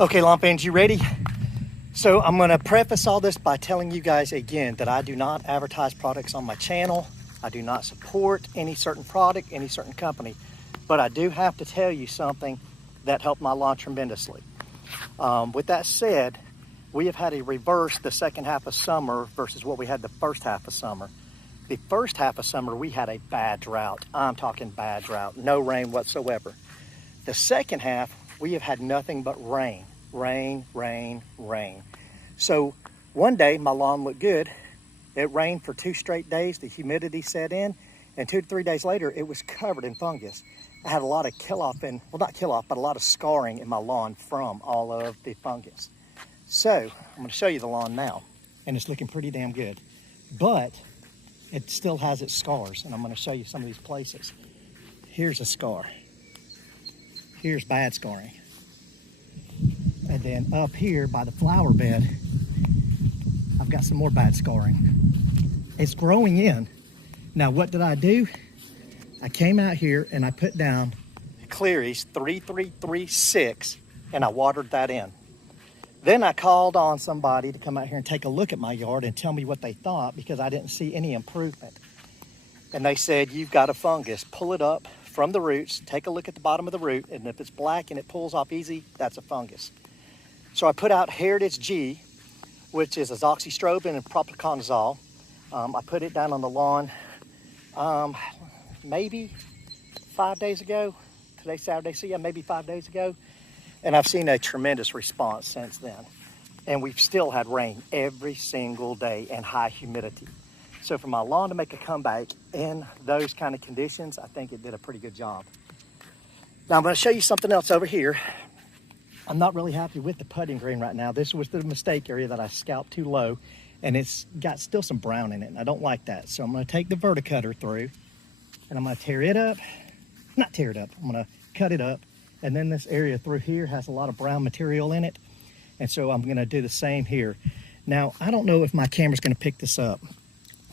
Okay, lawn fans, you ready? So I'm gonna preface all this by telling you guys again that I do not advertise products on my channel. I do not support any certain product, any certain company, but I do have to tell you something that helped my lawn tremendously. With that said, we have had a reverse the second half of summer versus what we had the first half of summer. The first half of summer, we had a bad drought. I'm talking bad drought, no rain whatsoever. The second half, we have had nothing but rain. Rain, rain, rain. So one day my lawn looked good. It rained for 2 straight days. The humidity set in, and 2 to 3 days later, it was covered in fungus. I had a lot of but a lot of scarring in my lawn from all of the fungus. So I'm going to show you the lawn now, and it's looking pretty damn good. But it still has its scars, and I'm going to show you some of these places. Here's a scar. Here's bad scarring. And then up here by the flower bed, I've got some more bad scarring. It's growing in. Now, what did I do? I came out here and I put down Cleary's 3336 and I watered that in. Then I called on somebody to come out here and take a look at my yard and tell me what they thought, because I didn't see any improvement. And they said, you've got a fungus. Pull it up from the roots, take a look at the bottom of the root, and if it's black and it pulls off easy, that's a fungus. So I put out Heritage G, which is azoxystrobin and propiconazole. I put it down on the lawn maybe 5 days ago. Today's Saturday, so yeah, maybe 5 days ago. And I've seen a tremendous response since then. And we've still had rain every single day and high humidity. So for my lawn to make a comeback in those kind of conditions, I think it did a pretty good job. Now I'm going to show you something else over here. I'm not really happy with the putting green right now. This was the mistake area that I scalped too low, and it's got still some brown in it, and I don't like that. So I'm going to take the verticutter through, and I'm going to tear it up. Not tear it up, I'm going to cut it up. And then this area through here has a lot of brown material in it, and so I'm going to do the same here. Now, I don't know if my camera's going to pick this up,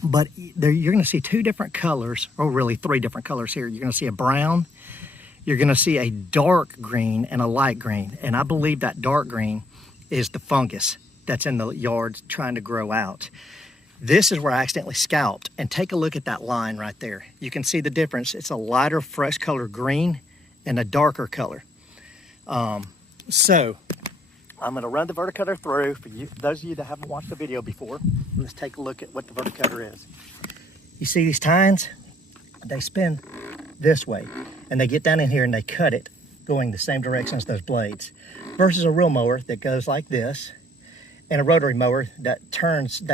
but you're going to see 2 different colors, or really 3 different colors here. You're going to see a brown, you're going to see a dark green, and a light green. And I believe that dark green is the fungus that's in the yard trying to grow out. This is where I accidentally scalped. And take a look at that line right there. You can see the difference. It's a lighter, fresh color green and a darker color. So I'm going to run the verticutter through. For you, those of you that haven't watched the video before, let's take a look at what the verticutter is. You see these tines? They spin this way, and they get down in here and they cut it going the same direction as those blades, versus a real mower that goes like this, and a rotary mower that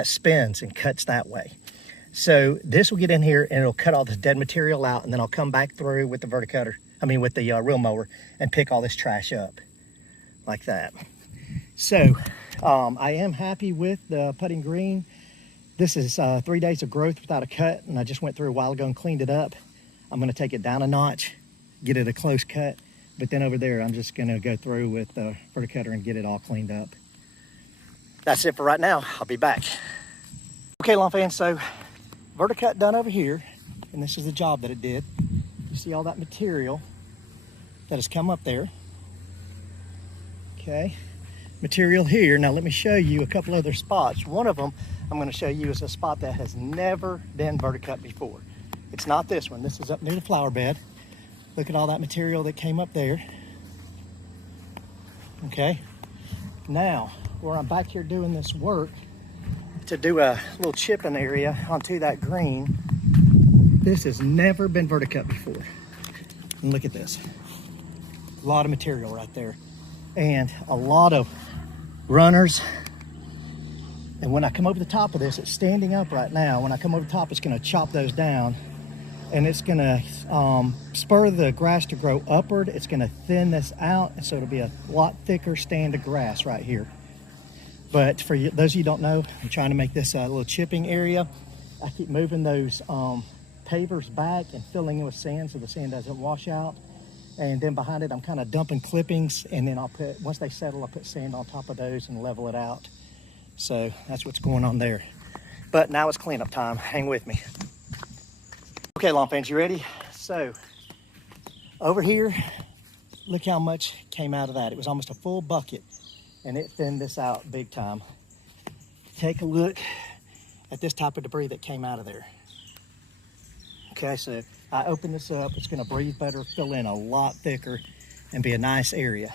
spins and cuts that way. So this will get in here and it'll cut all this dead material out, and then I'll come back through with the with the real mower, and pick all this trash up like that. So I am happy with the putting green. This is 3 days of growth without a cut, and I just went through a while ago and cleaned it up. I'm going to take it down a notch, get it a close cut, but then over there I'm just going to go through with the verticutter and get it all cleaned up. That's it for right now. I'll be back. Okay, lawn fans, so verticut done over here, and this is the job that it did. You see all that material that has come up there. Okay, material here. Now let me show you a couple other spots. One of them I'm going to show you is a spot that has never been verticut before. It's not this one. This is up near the flower bed. Look at all that material that came up there. Okay, now where I'm back here doing this work to do a little chipping area onto that green, this has never been verticut before. And look at this. A lot of material right there. And a lot of runners. And when I come over the top of this, it's standing up right now. When I come over the top, it's going to chop those down. And it's going to spur the grass to grow upward. It's going to thin this out, and so it'll be a lot thicker stand of grass right here. But for you, those of you who don't know, I'm trying to make this a little chipping area. I keep moving those pavers back and filling in with sand so the sand doesn't wash out. And then behind it, I'm kind of dumping clippings, and then once they settle, I'll put sand on top of those and level it out. So that's what's going on there. But now it's cleanup time. Hang with me. Okay, lawn fans, you ready? So over here, look how much came out of that. It was almost a full bucket, and it thinned this out big time. Take a look at this type of debris that came out of there. Okay, so I open this up. It's gonna breathe better, fill in a lot thicker, and be a nice area.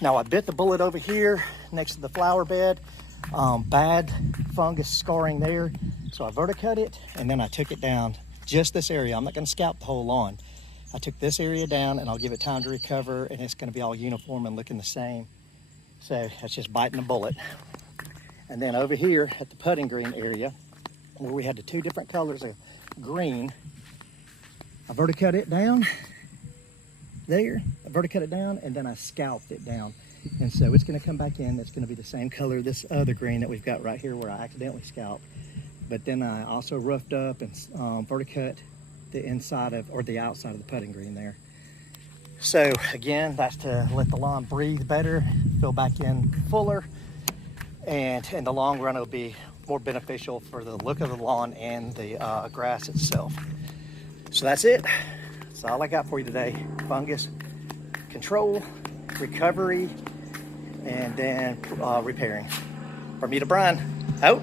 Now I bit the bullet over here next to the flower bed. Bad fungus scarring there. So I verticut it, and then I took it down just this area. I'm not gonna scalp the whole lawn. I took this area down, and I'll give it time to recover, and it's gonna be all uniform and looking the same. So that's just biting a bullet. And then over here at the putting green area, where we had the two different colors of green, I verticut it down there. I verticut it down, and then I scalped it down. And so it's gonna come back in. It's gonna be the same color, this other green that we've got right here where I accidentally scalped. But then I also roughed up and verticut the inside of, or the outside of the putting green there. So again, that's to let the lawn breathe better, fill back in fuller, and in the long run, it'll be more beneficial for the look of the lawn and the grass itself. So that's it. That's all I got for you today. Fungus control, recovery, and then repairing. From me to Brian, out.